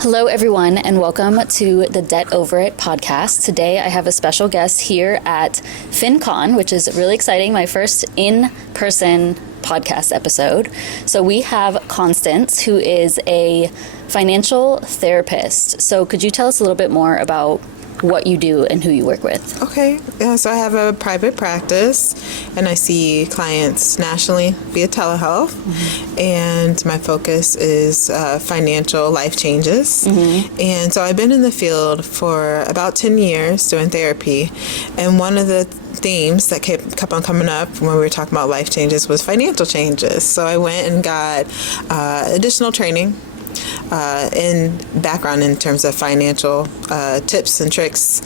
Hello, everyone, and welcome to the Debt Over It podcast. Today, I have a special guest here at FinCon, which is really exciting, my first in-person podcast episode. So we have Constance, who is a financial therapist. So could you tell us a little bit more about what you do and who you work with? Okay. Yeah, so I have a private practice and I see clients nationally via telehealth. Mm-hmm. And my focus is financial life changes. Mm-hmm. And so I've been in the field for about 10 years doing therapy. And one of the themes that kept on coming up when we were talking about life changes was financial changes. So I went and got additional training in background in terms of financial tips and tricks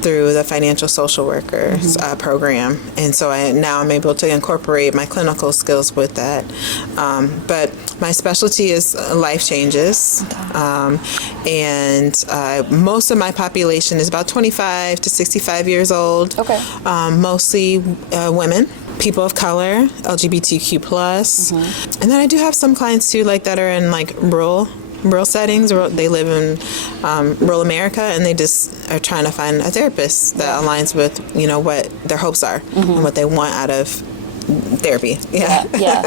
through the financial social workers program. And so now I'm able to incorporate my clinical skills with that. But my specialty is life changes. And most of my population is about 25 to 65 years old. Okay. Mostly women, people of color, LGBTQ+. And then I do have some clients too, like that are in like rural settings. They live in rural America, and they just are trying to find a therapist that aligns with, what their hopes are and what they want out of therapy. Yeah,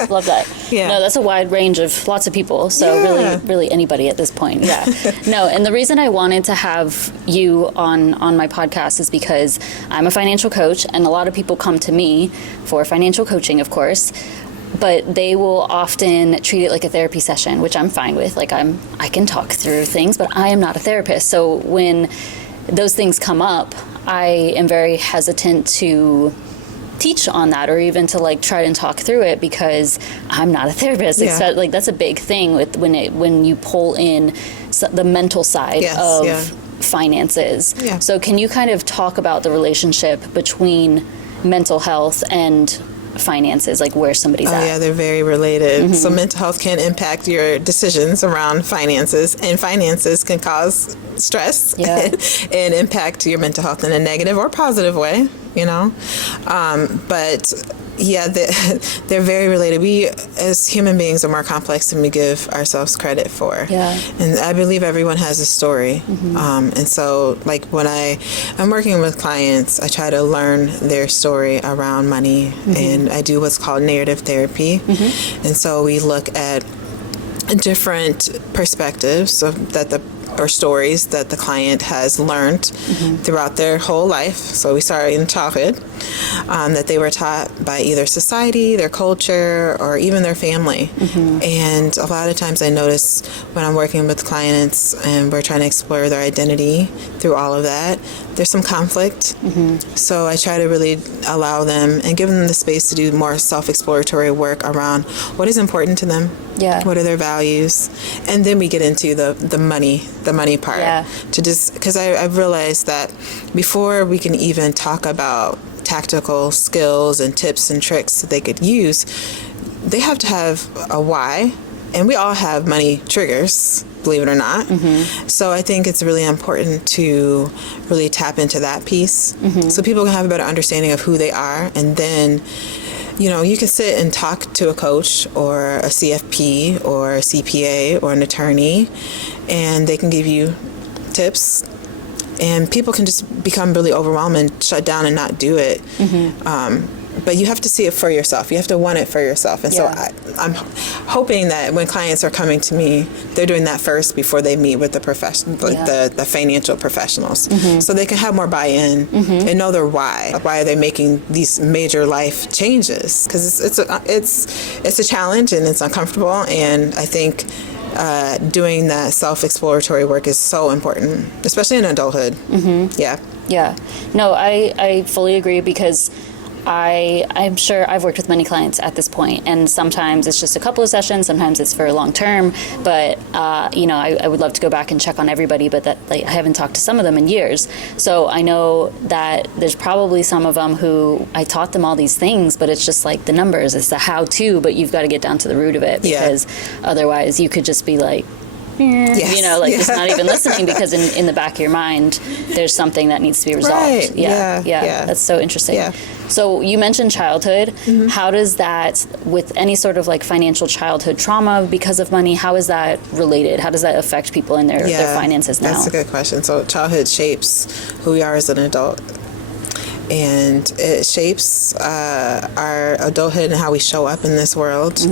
love that. Yeah. No, that's a wide range of lots of people. So really anybody at this point. Yeah. No, and the reason I wanted to have you on my podcast is because I'm a financial coach, and a lot of people come to me for financial coaching, of course. But they will often treat it like a therapy session, which I'm fine with. Like I can talk through things, but I am not a therapist. So when those things come up, I am very hesitant to teach on that, or even to like try and talk through it, because I'm not a therapist. Yeah. Like that's a big thing with when you pull in the mental side of finances. Yeah. So can you kind of talk about the relationship between mental health and finances, like where somebody's at? Yeah, they're very related. So mental health can impact your decisions around finances, and finances can cause stress and impact your mental health in a negative or positive way, but they're very related. We as human beings are more complex than we give ourselves credit for. Yeah. And I believe everyone has a story. And so like when I'm working with clients, I try to learn their story around money, and I do what's called narrative therapy. And so we look at different perspectives or stories that the client has learned throughout their whole life. So we start in childhood, that they were taught by either society, their culture, or even their family. And a lot of times I notice when I'm working with clients and we're trying to explore their identity through all of that, there's some conflict. So I try to really allow them and give them the space to do more self-exploratory work around what is important to them. Yeah. What are their values? And then we get into the money part. Yeah. Because I've realized that before we can even talk about tactical skills and tips and tricks that they could use, they have to have a why. And we all have money triggers, believe it or not. So I think it's really important to really tap into that piece so people can have a better understanding of who they are. And then you can sit and talk to a coach or a CFP or a CPA or an attorney, and they can give you tips, and people can just become really overwhelmed and shut down and not do it. But you have to see it for yourself. You have to want it for yourself. And so I'm hoping that when clients are coming to me, they're doing that first before they meet with the the financial professionals. So they can have more buy-in and know their why. Why are they making these major life changes? Because it's a challenge and it's uncomfortable. And I think doing that self-exploratory work is so important, especially in adulthood. Yeah. No, I fully agree, because I'm sure I've worked with many clients at this point, and sometimes it's just a couple of sessions, sometimes it's for long term, but I would love to go back and check on everybody, but I haven't talked to some of them in years. So I know that there's probably some of them who I taught them all these things, but it's just like the numbers, it's the how to, but you've got to get down to the root of it, because otherwise you could just be like, you know, like just not even listening, because in the back of your mind, there's something that needs to be resolved. Right. Yeah. That's so interesting. Yeah. So you mentioned childhood. How does that, with any sort of like financial childhood trauma because of money, how is that related? How does that affect people in their finances now? That's a good question. So childhood shapes who we are as an adult. And it shapes our adulthood and how we show up in this world.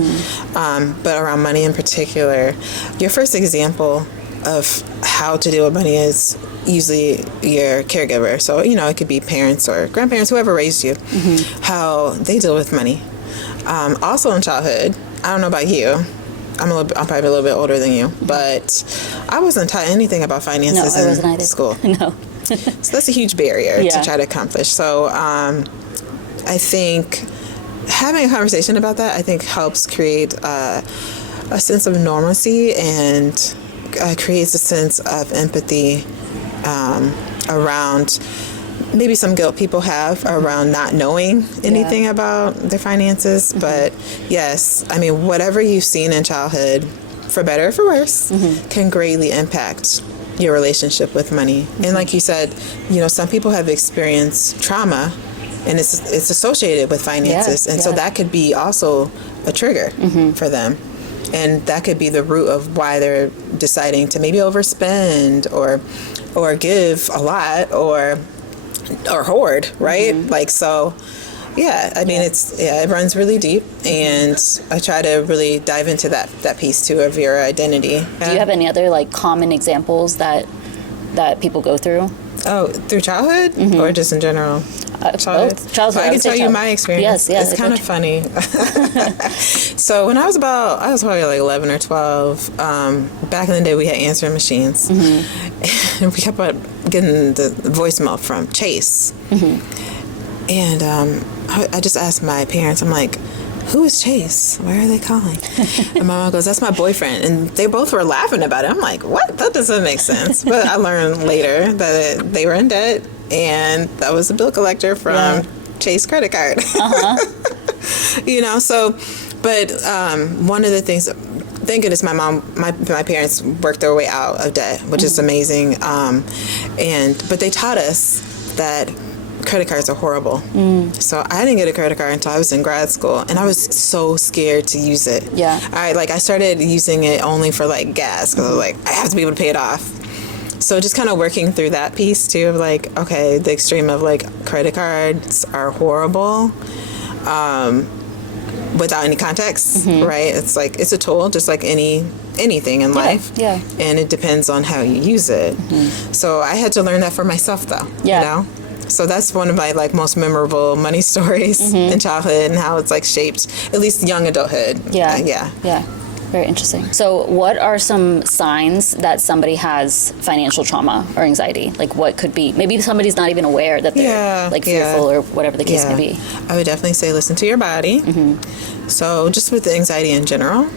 But around money in particular, your first example of how to deal with money is usually your caregiver. So, you know, it could be parents or grandparents, whoever raised you, how they deal with money. Also in childhood, I don't know about you, I'm probably a little bit older than you, but I wasn't taught anything about finances in school. No. So that's a huge barrier to try to accomplish. So I think having a conversation about that, I think, helps create a sense of normalcy and creates a sense of empathy around maybe some guilt people have around not knowing anything about their finances. But yes, I mean, whatever you've seen in childhood, for better or for worse, can greatly impact your relationship with money. And like you said, you know, some people have experienced trauma and it's associated with finances. So that could be also a trigger for them. And that could be the root of why they're deciding to maybe overspend or give a lot or hoard, right? Like, so I mean, it runs really deep, and I try to really dive into that piece too of your identity. Do you have any other like common examples that people go through? Oh, through childhood or just in general? Childhood. So I can tell you my experience. Yes, it's kind of funny. So when I was probably like 11 or 12. Back in the day, we had answering machines, and we kept on getting the voicemail from Chase. And I just asked my parents, I'm like, who is Chase? Where are they calling? And my mom goes, that's my boyfriend. And they both were laughing about it. I'm like, what? That doesn't make sense. But I learned later that they were in debt, and that was a bill collector from Chase credit card. You know, so, but one of the things, thank goodness my parents worked their way out of debt, which is amazing. But they taught us that credit cards are horrible. So I didn't get a credit card until I was in grad school, and I was so scared to use it. I started using it only for like gas, because I was like, I have to be able to pay it off. So just kind of working through that piece too of like, okay, the extreme of like credit cards are horrible without any context, right? It's like, it's a tool just like anything in life, and it depends on how you use it. So I had to learn that for myself though, you know? So that's one of my like most memorable money stories in childhood, and how it's like shaped at least young adulthood. Very interesting. So what are some signs that somebody has financial trauma or anxiety? Like what could be, maybe somebody's not even aware that they're like fearful or whatever the case may be. I would definitely say listen to your body. So just with the anxiety in general,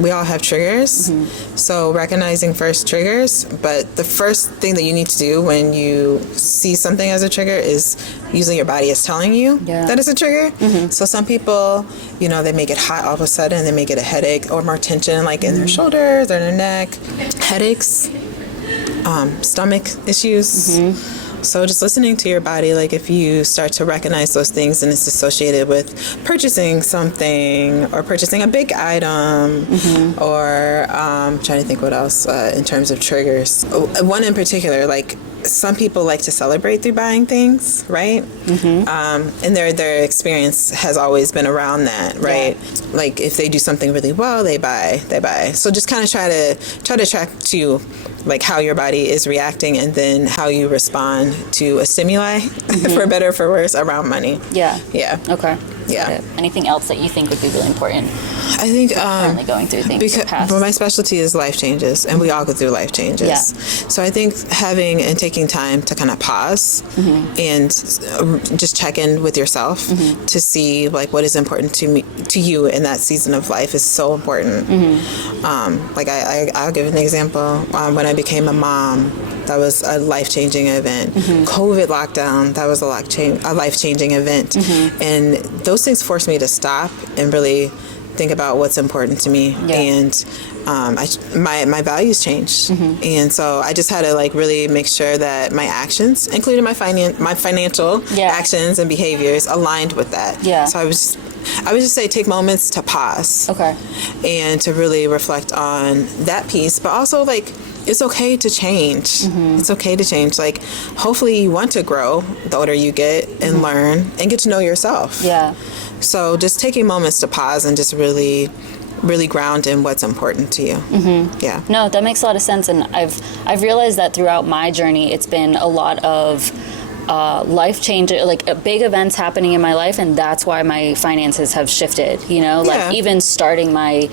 we all have triggers. So recognizing first triggers, but the first thing that you need to do when you see something as a trigger is usually your body is telling you that it's a trigger. So some people, you know, they may get hot all of a sudden, they may get a headache or more tension like in their shoulders or their neck, headaches, stomach issues. So just listening to your body, like if you start to recognize those things and it's associated with purchasing something or purchasing a big item or trying to think what else in terms of triggers. One in particular, like some people like to celebrate through buying things, right? And their experience has always been around that, right? Like if they do something really well, they buy. So just kind of try to track to like how your body is reacting, and then how you respond to a stimuli, for better or for worse, around money. Okay. Anything else that you think would be really important? I think currently going through things. Because my specialty is life changes, and we all go through life changes. So I think having and taking time to kind of pause and just check in with yourself to see like what is important to you in that season of life is so important. Like I'll give an example. When I became a mom, that was a life-changing event. COVID lockdown, that was a life-changing event. And those things forced me to stop and really think about what's important to me. And my values changed. And so I just had to like really make sure that my actions, including my financial actions and behaviors, aligned with that. So I would just say take moments to pause. And to really reflect on that piece, but also like it's okay to change. It's okay to change. Like, hopefully you want to grow the older you get and learn and get to know yourself. So just taking moments to pause and just really ground in what's important to you. No, that makes a lot of sense. And I've realized that throughout my journey, it's been a lot of life change, like big events happening in my life, and that's why my finances have shifted, you know, like even starting my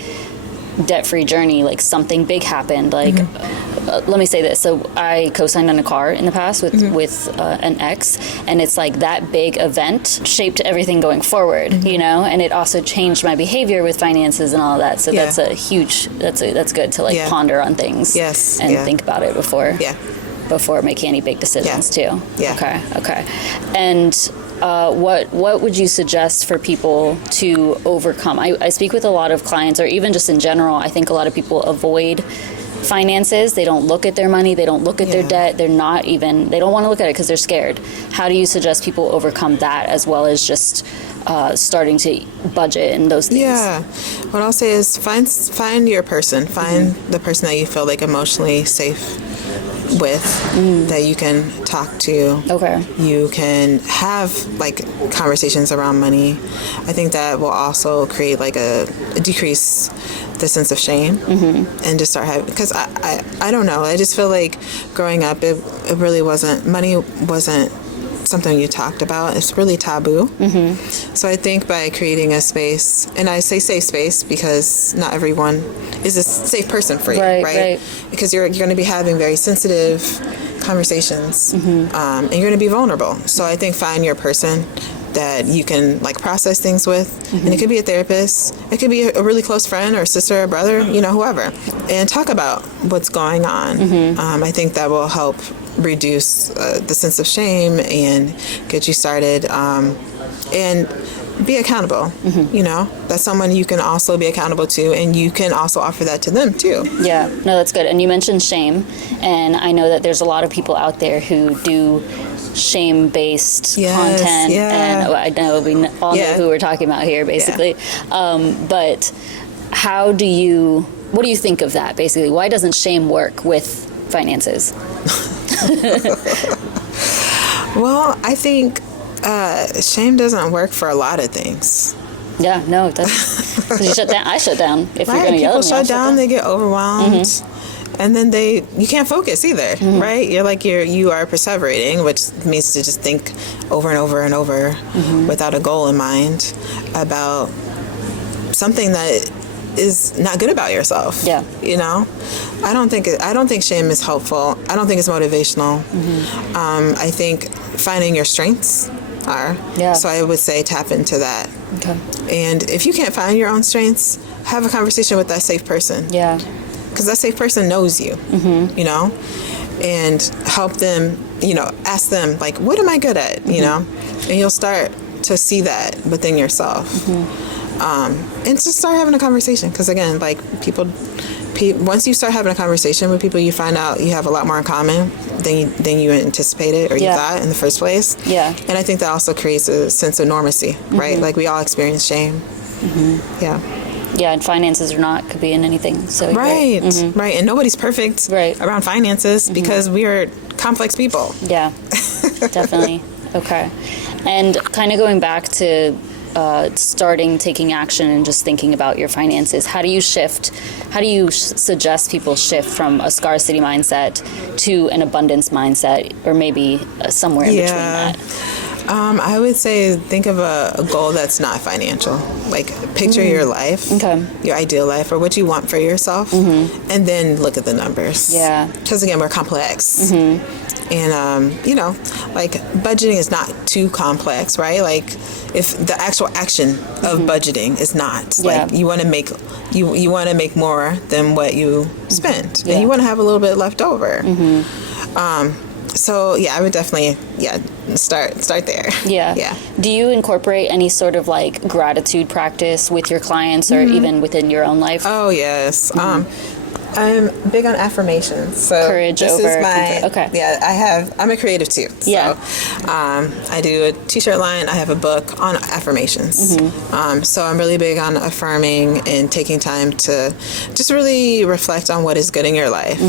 debt-free journey, like something big happened, like let me say this. So I co-signed on a car in the past with an ex, and it's like that big event shaped everything going forward, you know, and it also changed my behavior with finances and all of that. So that's a huge, that's good to like ponder on things and think about it before making any big decisions too. Okay. And what would you suggest for people to overcome? I speak with a lot of clients, or even just in general, I think a lot of people avoid finances. They don't look at their money. They don't look at their debt. They don't want to look at it because they're scared. How do you suggest people overcome that, as well as just starting to budget and those things? What I'll say is find your person. Find the person that you feel like emotionally safe with, that you can talk to. You can have like conversations around money. I think that will also create like a decrease the sense of shame, and just start having, because I don't know, I just feel like growing up it really wasn't, money wasn't something you talked about. It's really taboo. So I think by creating a space, and I say safe space because not everyone is a safe person for you, right? Because you're going to be having very sensitive conversations, and you're going to be vulnerable. So I think find your person that you can like process things with, and it could be a therapist, it could be a really close friend or sister or brother, you know, whoever, and talk about what's going on. I think that will help reduce the sense of shame and get you started, and be accountable. You know, that's someone you can also be accountable to, and you can also offer that to them too. No, that's good. And you mentioned shame, and I know that there's a lot of people out there who do shame-based content, and I know we all know who we're talking about here, basically. But what do you think of that, basically? Why doesn't shame work with finances? Well, I think shame doesn't work for a lot of things. No, that's because you shut down. I shut down. If you're going to yell at me, people shut down, they get overwhelmed. And then you can't focus either, right? You're like, you are perseverating, which means to just think over and over and over without a goal in mind about something that is not good about yourself. You know, I don't think shame is helpful. I don't think it's motivational. I think finding your strengths are. So I would say tap into that. And if you can't find your own strengths, have a conversation with that safe person. Because that safe person knows you, you know, and help them, you know, ask them, like, what am I good at, you know? And you'll start to see that within yourself. And just start having a conversation. Because, again, like, once you start having a conversation with people, you find out you have a lot more in common than you anticipated or you thought in the first place. And I think that also creates a sense of normalcy, right? Like, we all experience shame. And finances could be in anything. So right. And nobody's perfect around finances because we are complex people. Definitely. Okay. And kind of going back to taking action and just thinking about your finances, how do you suggest people shift from a scarcity mindset to an abundance mindset, or maybe somewhere in between that? I would say think of a goal that's not financial. Like, picture your life, your ideal life, or what you want for yourself, and then look at the numbers. Because, again, we're complex. And, you know, like, budgeting is not too complex, right? Like, if the actual action of budgeting is not, like, you want to make you want to make more than what you spend, and you want to have a little bit left over. So yeah, I would definitely start there. Yeah. Do you incorporate any sort of like gratitude practice with your clients or even within your own life? Oh yes. I'm big on affirmations. So courage this over is my comfort. Okay. Yeah, I'm a creative too. So I do a t-shirt line. I have a book on affirmations. So I'm really big on affirming and taking time to just really reflect on what is good in your life.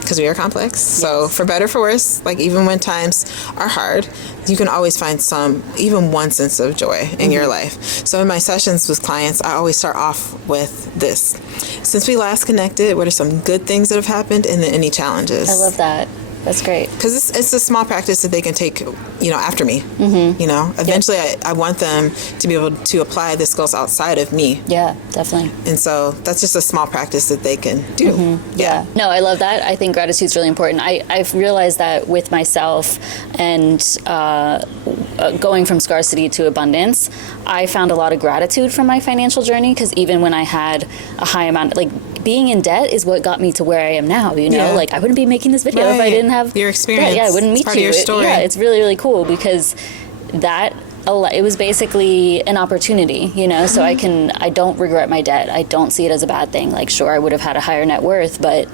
Because we are complex. So for better, for worse, like even when times are hard, you can always find even one sense of joy in your life. So in my sessions with clients, I always start off with this. Since we last connected, what are some good things that have happened and then any challenges? I love that. That's great. Because it's a small practice that they can take, after me. Eventually I want them to be able to apply the skills outside of me. Yeah, definitely. And so that's just a small practice that they can do. Yeah. No, I love that. I think gratitude's really important. I've realized that with myself and going from scarcity to abundance, I found a lot of gratitude from my financial journey, because even when I had a high amount, like being in debt is what got me to where I am now, like I wouldn't be making this video if I didn't have your experience. I wouldn't meet it's part you. Of your story. It's really, really cool because it was basically an opportunity, so I don't regret my debt. I don't see it as a bad thing. Like, sure, I would have had a higher net worth, but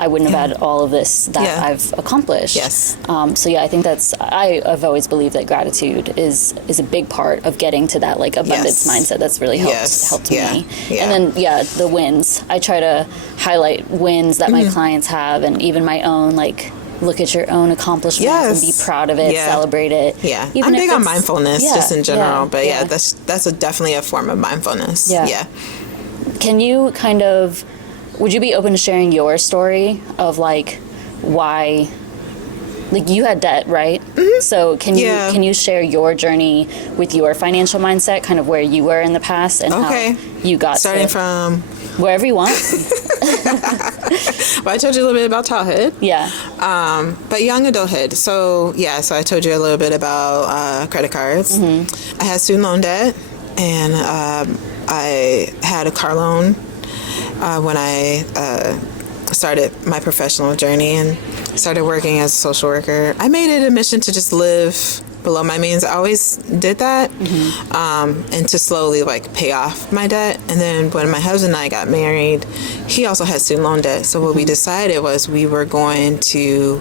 I wouldn't have had all of this that I've accomplished. Yes. I think I've always believed that gratitude is a big part of getting to that like abundance mindset. That's really helped me. Yeah. And then the wins. I try to highlight wins that my clients have, and even my own, like, look at your own accomplishments and be proud of it, celebrate it. Yeah. I'm big on mindfulness just in general, but that's definitely a form of mindfulness. Yeah. Can you would you be open to sharing your story of like why, like, you had debt, right? So can you share your journey with your financial mindset, kind of where you were in the past and how you got starting from wherever you want? Well, I told you a little bit about childhood. Yeah. But young adulthood. So I told you a little bit about credit cards. I had student loan debt, and I had a car loan when I started my professional journey and started working as a social worker. I made it a mission to just live below my means. I always did that, and to slowly like pay off my debt. And then when my husband and I got married, he also had student loan debt. So what we decided was we were going to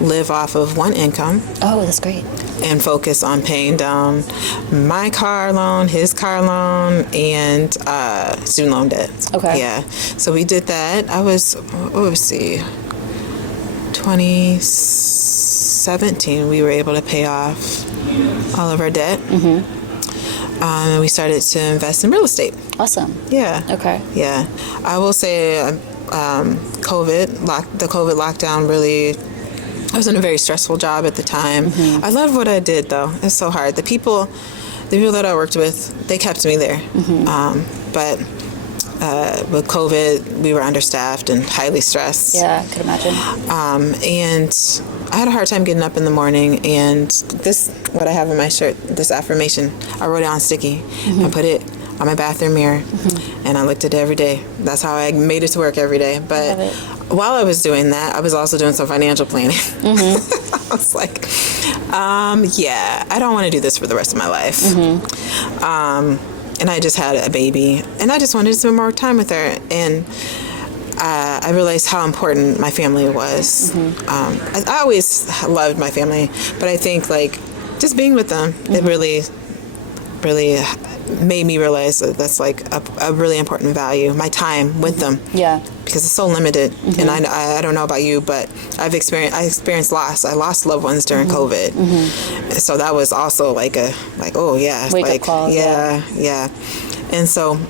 live off of one income. Oh, that's great. And focus on paying down my car loan, his car loan, and student loan debt. Okay. Yeah. So we did that. I was, 2017, we were able to pay off all of our debt. And we started to invest in real estate. Awesome. Yeah. Okay. Yeah. I will say the COVID lockdown really, I was in a very stressful job at the time. I loved what I did, though. It's so hard. The people that I worked with, they kept me there. But with COVID, we were understaffed and highly stressed. Yeah, I could imagine. And I had a hard time getting up in the morning. And what I have in my shirt, this affirmation, I wrote it on sticky. I put it on my bathroom mirror, and I looked at it every day. That's how I made it to work every day. But while I was doing that, I was also doing some financial planning. I was like, I don't want to do this for the rest of my life. And I just had a baby, and I just wanted to spend more time with her. And I realized how important my family was. I always loved my family, but I think like just being with them, it really, really made me realize that that's like a really important value, my time with them. Yeah. Because it's so limited. And I don't know about you, but I experienced loss. I lost loved ones during COVID. So that was also like wake up call. Yeah. And so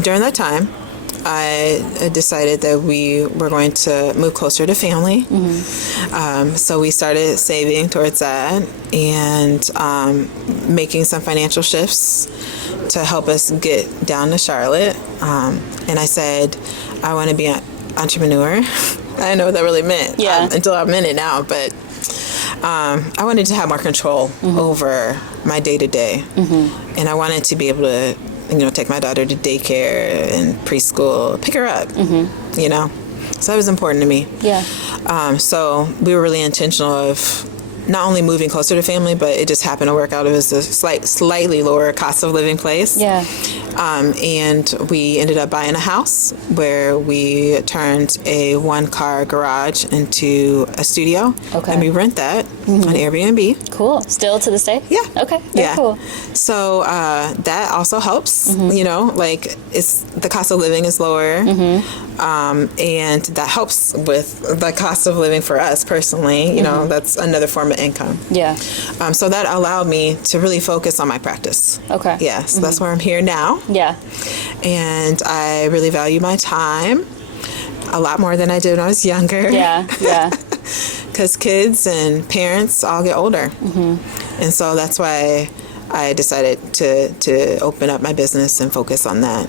during that time, I decided that we were going to move closer to family. So we started saving towards that and making some financial shifts to help us get down to Charlotte. And I said, I want to be an entrepreneur. I didn't know what that really meant until I'm in it now. But I wanted to have more control over my day-to-day. And I wanted to be able to take my daughter to daycare and preschool, pick her up, So that was important to me. Yeah. So we were really intentional of not only moving closer to family, but it just happened to work out. It was a slightly lower cost of living place. Yeah. And we ended up buying a house where we turned a one-car garage into a studio. Okay. And we rent that on Airbnb. Cool. Still to this day? Yeah. Okay. Very cool. So that also helps. You know, like it's the cost of living is lower, and that helps with the cost of living for us personally. You know, that's another form of income. Yeah. So that allowed me to really focus on my practice. Okay. Yeah. So that's where I'm here now. Yeah. And I really value my time a lot more than I did when I was younger. Yeah. Yeah. Because kids and parents all get older. And so that's why I decided to open up my business and focus on that.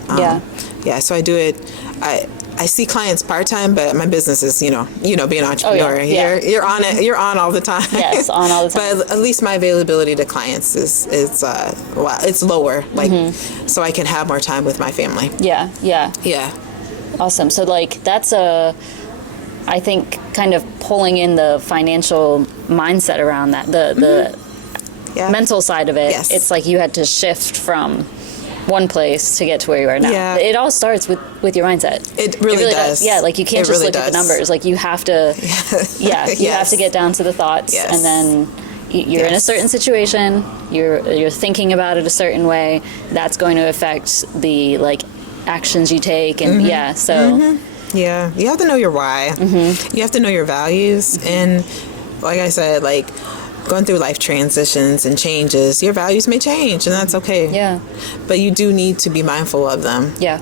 Yeah, so I do it. I see clients part-time, but my business is, you know, being an entrepreneur. Oh, yeah. You're on it. You're on all the time. Yes, on all the time. But at least my availability to clients is it's lower. Like, so I can have more time with my family. Yeah. Yeah. Yeah. Awesome. So like that's I think kind of pulling in the financial mindset around that, the mental side of it. Yes. It's like you had to shift from one place to get to where you are now. Yeah. It all starts with your mindset. It really does. Yeah, like you can't just look at the numbers. Like you have to, you have to get down to the thoughts, and then you're in a certain situation. You're thinking about it a certain way. That's going to affect the like actions you take, and Yeah, you have to know your why. You have to know your values, and like I said, like going through life transitions and changes, your values may change, and that's okay. Yeah. But you do need to be mindful of them. Yeah.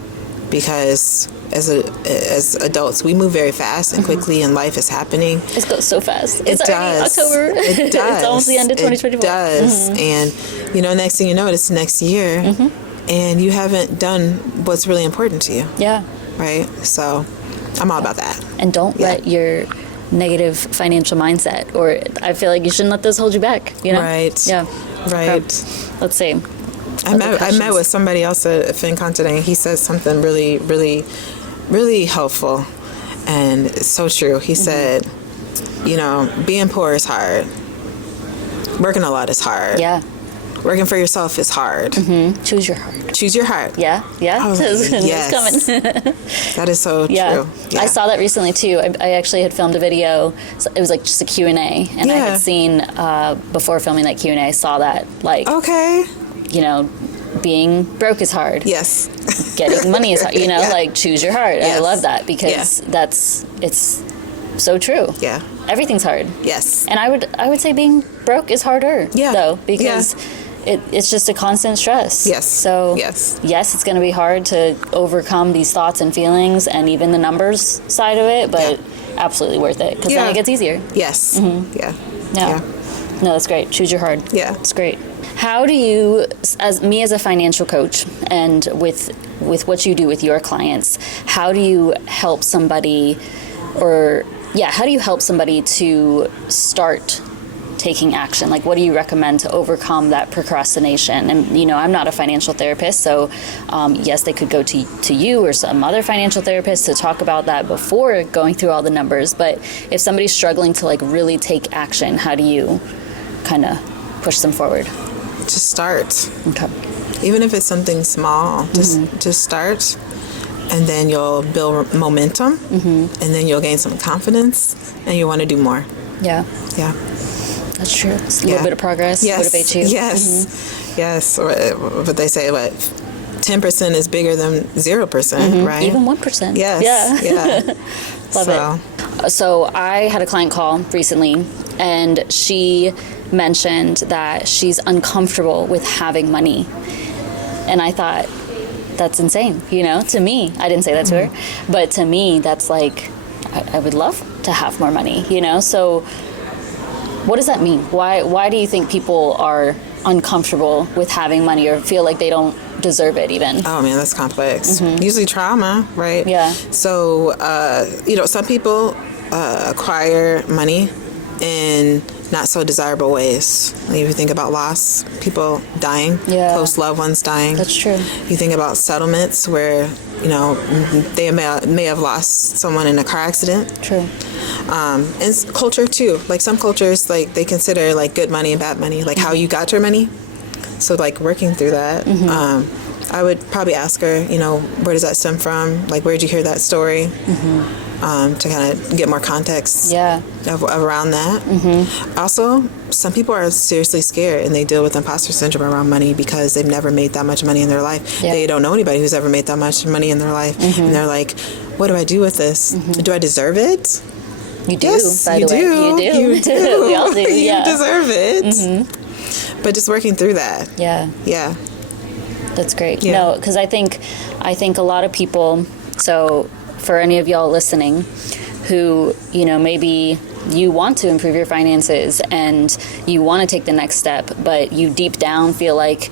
Because as adults, we move very fast and quickly, and life is happening. It goes so fast. It's already October. It does. It's almost the end of 2024. It does. And you know, next thing you know, it's next year, and you haven't done what's really important to you. Yeah. Right. So I'm all about that. And don't let your negative financial mindset, or I feel like you shouldn't let those hold you back, you know? Right. Yeah. Right. Okay. Let's see. I met with somebody else at FinCon today. He said something really, really, really helpful, and it's so true. He said, you know, being poor is hard. Working a lot is hard. Yeah. Working for yourself is hard. Choose your heart. Choose your heart. Yeah. Yeah. Oh, It's coming. That is so true. Yeah. I saw that recently too. I actually had filmed a video. It was like just a Q&A, and I had seen before filming that Q&A, I saw that like, okay, you know, being broke is hard. Yes. Getting money is hard. You know, like choose your heart. Yes. I love that because it's so true. Yeah. Everything's hard. Yes. And I would say being broke is harder. Yeah. Though, because it's just a constant stress. Yes. So yes, it's going to be hard to overcome these thoughts and feelings and even the numbers side of it, but absolutely worth it because then it gets easier. Yes. Yeah. No, that's great. Choose your heart. Yeah. It's great. How do you, as a financial coach, and with what you do with your clients, how do you help somebody, how do you help somebody to start taking action? Like, what do you recommend to overcome that procrastination? And, you know, I'm not a financial therapist, so yes, they could go to you or some other financial therapist to talk about that before going through all the numbers. But if somebody's struggling to like really take action, how do you kind of push them forward? Just start. Okay. Even if it's something small, just start, and then you'll build momentum, and then you'll gain some confidence, and you want to do more. Yeah. Yeah. That's true. It's a little bit of progress motivates you. Yes. Yes. But they say, 10% is bigger than 0%, right? Even 1%. Yes. Yeah. Love it. So I had a client call recently, and she mentioned that she's uncomfortable with having money. And I thought, that's insane, you know, to me. I didn't say that to her, but to me, that's like, I would love to have more money, you know? So what does that mean? Why do you think people are uncomfortable with having money or feel like they don't deserve it even? Oh man, that's complex. Usually trauma, right? Yeah. So, you know, some people acquire money in not so desirable ways. Like if you think about loss, people dying, close loved ones dying. That's true. You think about settlements where, you know, they may have lost someone in a car accident. True. And culture too. Like some cultures, like they consider like good money and bad money, like how you got your money. So like working through that, I would probably ask her, you know, where does that stem from? Like, where did you hear that story? To kind of get more context around that. Also, some people are seriously scared and they deal with imposter syndrome around money because they've never made that much money in their life. They don't know anybody who's ever made that much money in their life. And they're like, what do I do with this? Do I deserve it? You do, yes, by you the way. do. You do. We all do, You deserve it. But just working through that. Yeah. That's great. No, because I think a lot of people, so for any of y'all listening who, you know, maybe you want to improve your finances and you want to take the next step, but you deep down feel like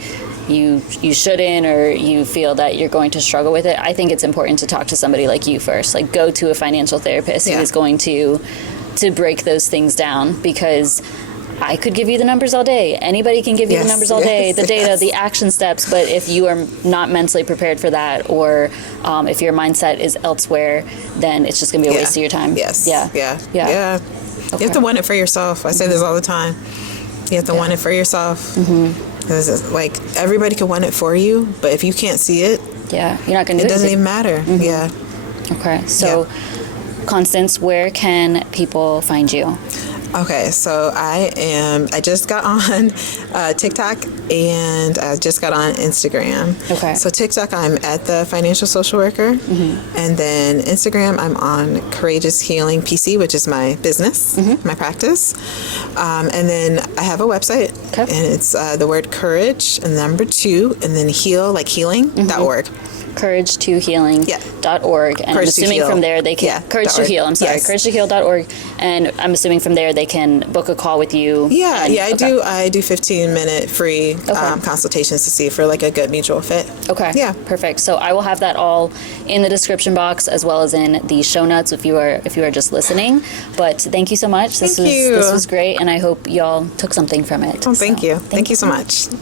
you shouldn't, or you feel that you're going to struggle with it, I think it's important to talk to somebody like you first. Like, go to a financial therapist who is going to break those things down, because I could give you the numbers all day. Anybody can give you the numbers all day, the data, the action steps. But if you are not mentally prepared for that, or if your mindset is elsewhere, then it's just going to be a waste of your time. Yeah. Okay. You have to want it for yourself. I say this all the time. You have to want it for yourself. Because like everybody can want it for you, but if you can't see it, you're not going to do it. It doesn't even matter. Okay. So, Constance, where can people find you? Okay, so I just got on TikTok and I just got on Instagram. Okay. So TikTok, I'm at the Financial Social Worker. And then Instagram, I'm on Courageous Healing PC, which is my business, my practice. And then I have a website, and it's the word courage and number 2, and then heal, like healing.org. courage2healing.org, and I'm assuming from there they can courage to heal. I'm sorry, courage2heal.org, and I'm assuming from there they can book a call with you. I do 15-minute free consultations to see for like a good mutual fit. Perfect. So I will have that all in the description box as well as in the show notes if you are just listening. But thank you so much. This was great, and I hope y'all took something from it. Thank you so much.